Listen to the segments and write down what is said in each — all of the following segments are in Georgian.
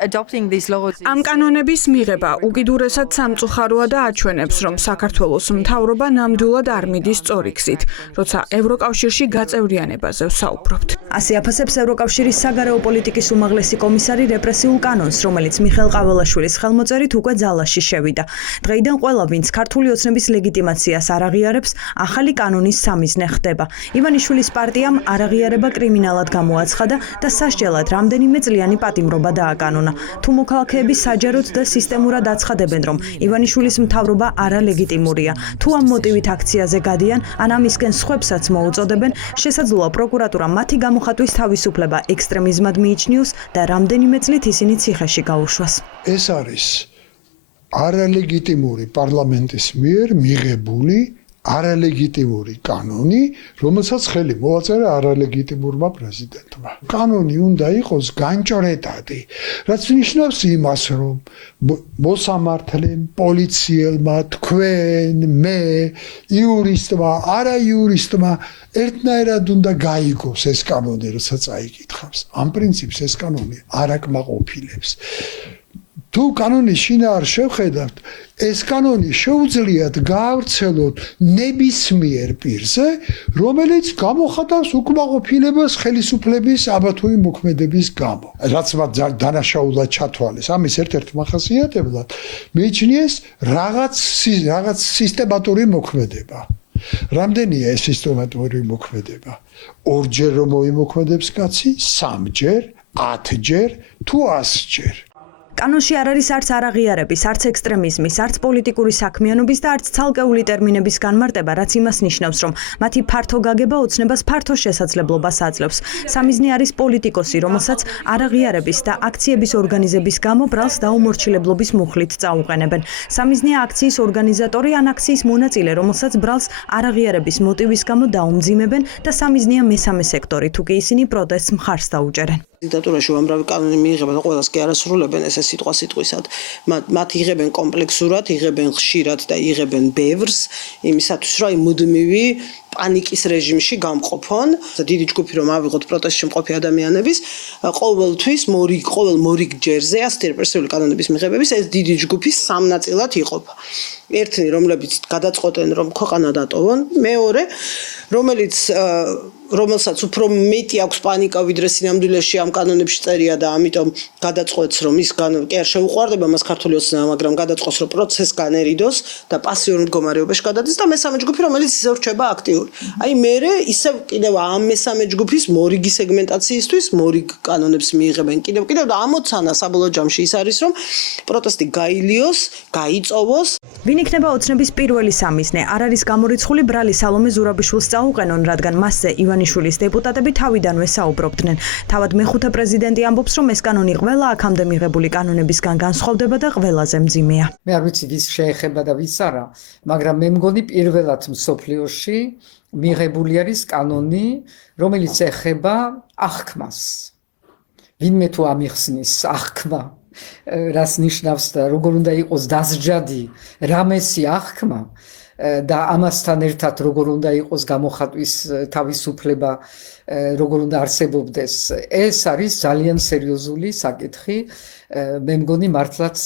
ამ კანონების მიღება უკიდურესად სამწუხაროა და აჩვენებს, რომ საქართველოს მთავრობა ნამდვილად არ მიდის სწორი გზით, როცა ევროკავშირში გაწევრიანებაზე ვსაუბრობთ. ასე აფასებს ევროკავშირის საგარეო პოლიტიკის უმაღლესი კომისარი რეპრესიულ კანონს, რომელიც მიხეილ ყაველაშვილის ხელმოწერით უკვე ძალაში შევიდა. დღეიდან ყველა, ვინც ქართული ოცნების ლეგიტიმაციას არ აღიარებს, ახალი კანონის სამიზნე ხდება. ივანიშვილის პარტიამ არაღიარება კრიმინალად გამოაცხადა და სასჯელად რამდენიმე წლიანი პატიმრობა დააკანონა. თუ მოქალაქეები საჯაროდ და სისტემურად აცხადებენ, რომ ივანიშვილის მთავრობა არალეგიტიმურია, თუ ამ მოტივით აქციაზე გადიან, ან ამისკენ სხვებსაც მოუწოდებენ, შესაძლოა პროკურატურა მათი გამოხატვის თავისუფლება ექსტრემიზმად მიიჩნიოს და რამდენიმე წლით ისინი ციხეში გაუშვას. ეს არის არალეგიტიმური პარლამენტის მიერ მიღებული არალეგიტიმური კანონი, რომელსაც ხელი მოაწერა არალეგიტიმურმა პრეზიდენტმა. კანონი უნდა იყოს განჭრეტადი, რაც ნიშნავს იმას, რომ მოსამართლემ, პოლიციელმა, თქვენ, მე, იურისტმა, არაიურისტმა ერთნაირად უნდა გაიგოს ეს კანონი, რასაც აიკითხავს. ამ პრინციპს ეს კანონი არ აკმაყოფილებს. თუ კანონის შინაარს შევხედავთ, ეს კანონი შეუძლიათ გაავრცელოთ ნებისმიერ პირზე, რომელიც გამოხატავს უკმაყოფილებას ხელისუფლების ამა თუ იმ მოქმედების გამო. რაც მათ დანაშაულად ჩათვალეს, ამის ერთ-ერთ მახასიათებლად მიიჩნიეს რაღაც სისტემატური მოქმედება. რამდენია ეს სისტემატური მოქმედება? ორჯერ რომ მოიმოქმედებს კაცი, 3ჯერ, 10ჯერ თუ 100ჯერ. კანონში არ არის არც არაღიარების, არც ექსტრემიზმის, არც პოლიტიკური საქმიანობის და არც ცალკეული ტერმინების განმარტება, რაც იმას ნიშნავს, რომ მათი ფართო გაგება ოცნებას ფართო შესაძლებლობას აძლევს. სამიზნე არის პოლიტიკოსი, რომელსაც არაღიარების და აქციების ორგანიზების გამო ბრალს დაუმორჩილებლობის მუხლით წაუყენებენ. სამიზნეა აქციის ორგანიზატორი ან აქციის მონაწილე, რომელსაც ბრალს არაღიარების მოტივის გამო დაუმძიმებენ და სამიზნეა მესამე სექტორი, თუ კი ისინი პროტესტს მხარს დაუჭერენ. დიქტატურაში უამრავი კანონი მიიღება და ყველას კი არასრულებენ ესე სიტყვასიტყვისად. მათ იღებენ კომპლექსურად, იღებენ ხშირად და იღებენ ბევრს იმისათვის, რომ მუდმივი პანიკის რეჟიმში გამყოფონ. დიდი ჯგუფი რომ ავიღოთ პროტესტში მყოფი ადამიანების, ყოველთვის ყოველ მორიგ ჯერზე ასეთი რეპრესიული კანონების მიღებების ეს დიდი ჯგუფი სამ ნაწილად იყოფა. ერთი, რომლებიც გადაწყვეტენ, რომ ქვეყანა დატოვონ, მეორე, რომელსაც უფრო მეტი აქვს პანიკა ვიდრე სინამდვილეში ამ კანონებში წერია და ამიტომ გადაწყვეტს, რომ ის კი არ შეუყვარდება მას ქართული ოცნება, მაგრამ გადაწყვეტს, რომ პროცესს განერიდოს და პასიურ მდგომარეობაში გადადის და მესამე ჯგუფი, რომელიც ისევ რჩება აქტიური. აი მე ისევ კიდევ ამ მესამე ჯგუფის მორიგი სეგმენტაციისთვის მორიგ კანონებს მიიღებენ კიდევ და ამოცანა საბოლოო ჯამში ის არის, რომ პროტესტი გაილიოს, გაიწოვოს. ვინ იქნება ოცნების პირველი სამიზნე? არ არის გამორიცხული ბრალი სალომე ზურაბიშვილს წაუყენონ, რადგან მასზე ივანიშვილის დეპუტატები თავიდანვე საუბრობდნენ. თავად მეხუთე პრეზიდენტი ამბობს, რომ ეს კანონი ყველა აქამდე მიღებული კანონებისგან განსხვავდება და ყველაზე მძიმეა. მე არ ვიცი ვის შეეხება და ვის არა, მაგრამ მე მგონი პირველად მსოფლიოში მიღებული არის კანონი, რომელიც ეხება აღქმას. ვინმე თუ ამიხსნის აღქმა, რას ნიშნავს და როგორ უნდა იყოს დასჯადი რამესი აღქმა და ამასთან ერთად როგორ უნდა იყოს გამოხატვის თავისუფლება, როგორ უნდა არსებობდეს. ეს არის ძალიან სერიოზული საკითხი. მე მგონი მართლაც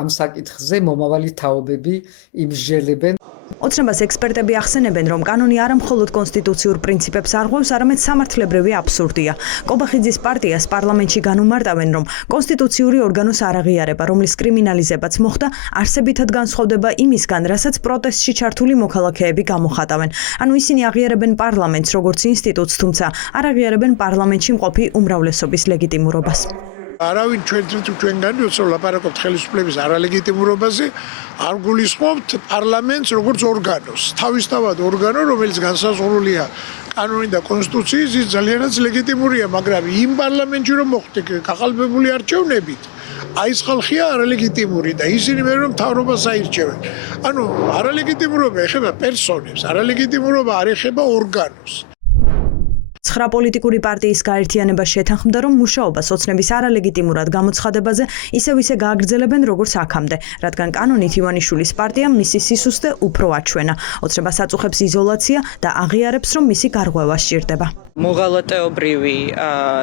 ამ საკითხზე მომავალი თაობები იმსჯელებენ. ოცნებას ექსპერტები ახსენებენ, რომ კანონი არა მხოლოდ კონსტიტუციურ პრინციპებს არღვევს, არამედ სამართლებრივი აბსურდია. კობახიძის პარტიას პარლამენტში განუმარტავენ, რომ კონსტიტუციური ორგანოს არაღიარება, რომლის კრიმინალიზებაც მოხდა, არსებითად განსხვავდება იმისგან, რასაც პროტესტში ჩართული მოქალაქეები გამოხატავენ. ანუ ისინი აღიარებენ პარლამენტს როგორც ინსტიტუტს, თუმცა არ აღიარებენ პარლამენტში მყოფი უმრავლესობის ლეგიტიმურობას. არავინ ჩვენგანი როცა ლაპარაკობთ ხელისუფლების არალეგიტიმურობაზე, არ გულისხმობთ პარლამენტს როგორც ორგანოს. თავისთავად ორგანო, რომელიც განსაზღვრულია კანონი და კონსტიტუციის, ის ძალიანაც ლეგიტიმურია, მაგრამ იმ პარლამენტში რომ მოხდა გახალბებული არჩევნებით, აი ეს ხალხია არალეგიტიმური და ისინი მე რომ მთავრობას აირჩევენ. ანუ არალეგიტიმურობა ეხება პერსონებს, არალეგიტიმურობა არ ეხება ორგანოს. 9 პოლიტიკური პარტიის გაერთიანება შეთანხმდა, რომ მუშაობას ოცნების არალეგიტიმურად გამოცხადებაზე ისევ ისე გააგრძელებენ, როგორც აქამდე, რადგან კანონით ივანიშვილის პარტიამ მისი სისუსტე უფრო აჩვენა. ოცნებას აწუხებს იზოლაცია და აღიარებს, რომ მისი გარღვევა სჭირდება. მოღალატეობრივი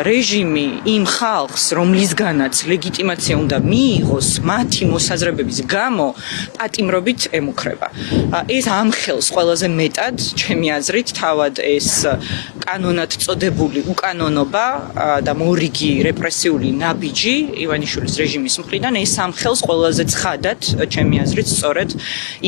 რეჟიმი იმ ხალხს, რომლისგანაც ლეგიტიმაცია უნდა მიიღოს, მათი მოსაზრებების გამო პატიმრობით ემუქრება. ეს ამხელს ყველაზე მეტად, ჩემი აზრით, თავად ეს კანონად წოდებული უკანონობა და მორიგი რეპრესიული ნაბიჯი ივანიშვილის რეჟიმის მხრიდან ეს ამხელს ყველაზე ცხადად, ჩემი აზრით, სწორედ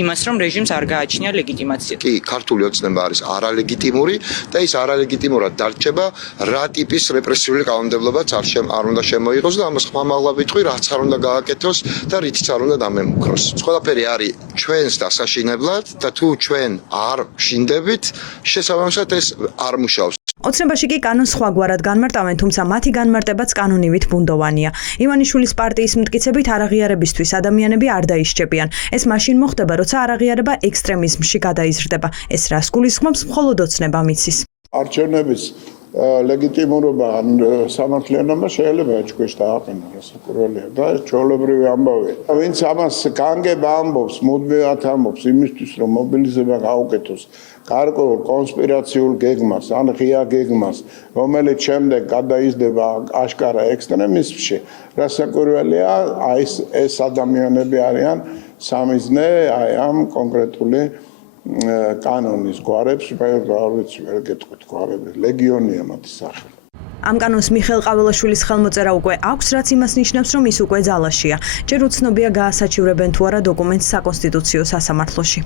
იმას, რომ რეჟიმს არ გააჩნია ლეგიტიმაცია. კი, ქართული ოცნება არის არალეგიტიმური და ის არალეგიტიმურად დარჩება რა ტიპის რეპრესიული კანონმდებლობაც არ უნდა შემოიღოს და ამას ხმამაღლა ვიტყვი, რაც არ უნდა გააკეთოს და რითიც არ უნდა დამემუქროს. ყველაფერი არის ჩვენს დასაშინებლად და თუ ჩვენ არ შინდებით, შესაბამისად ეს არ მუშაობს. ოცნებაში კი კანონს სხვაგვარად განმარტავენ, თუმცა მათი განმარტებაც კანონივით ბუნდოვანია. ივანიშვილის პარტიის მტკიცებით არაღიარებისთვის ადამიანები არ დაისჯებიან. ეს მაშინ მოხდება, როცა არაღიარება ექსტრემიზმში გადაიზრდება. ეს რას გულისხმობს, მხოლოდ ოცნებამ იცის. არჩევნების ლეგიტიმურობა ან სამართლიანობა შეიძლება ეჭქვეშ დააყენა რასაკვირველია და ჩვეულებრივი ამბავია. ვინც ამას განგება ამბობს, მუდმივად ამბობს იმისთვის, რომ მობილიზება გაუკეთოს გარკვეულ კონსპირაციულ გეგმას, ან ღია გეგმას, რომელიც შემდეგ გადაიზრდება აშკარა ექსტრემიზმში, რასაკვირველია, ეს ადამიანები არიან სამიზნე ამ კონკრეტული კანონის გვარებს, ვერ გეტყვით გვარები, ლეგიონია მათი სახელი. ამ კანონს მიხეილ ყაველაშვილის ხელმოწერა უკვე აქვს, რაც იმას ნიშნავს, რომ ის უკვე ძალაშია. ჯერ უცნობია გაასაჩივრებენ თუ არა დოკუმენტს საკონსტიტუციო სასამართლოში.